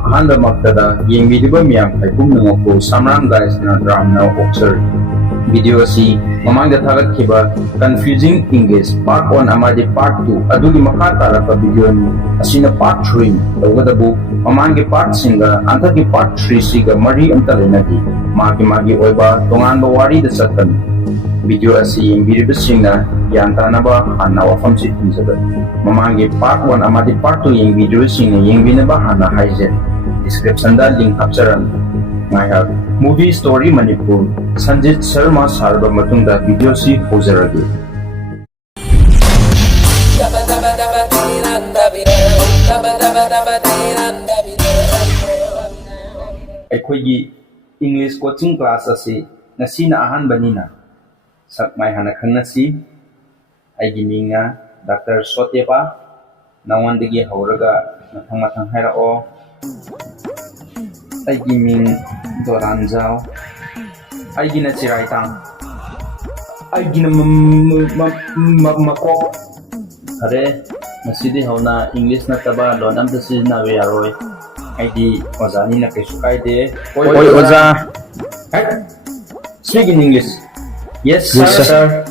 Ahanda Maktada, Yingvidiba Miam, Pumnamoko, Samram guys, Nadram now Oxer. Video si Mamang the Tagat Kiba, Confusing English, Part 1 Amadi Part 2, Aduli Makata Raka video ni, Asina Part 3, Tawadabu, Mamangi Part Singa, Antaki Part 3 Siga, Mari Antalinati, Magi Oiba, Tongan Bawari the Satan. Video asi Yingvidiba Singa, Yantanaba, Hana Wafam Sitinzaba. Mamangi Part 1 Amadi Part 2 Yingvidiba Singa, Yingvinaba Hana Haizen. Description da link hapsaran. Ngayag movie story Manipur Shanjitsharma saruba matungda video si hozaragi. Aikoigi English coaching class asi nasi na ahanbanina sakmay hana khangnasi aigi minga Dr. Sotepa nawandagi hauraga mathang hairao aigi ming Doranjao aigi na Chiraitang aigi na Makok Hare masidi hauna English na taba lon amta sijna we yaroi aigi ozani na kaisu kaide oi oza speak in English. Yes sir.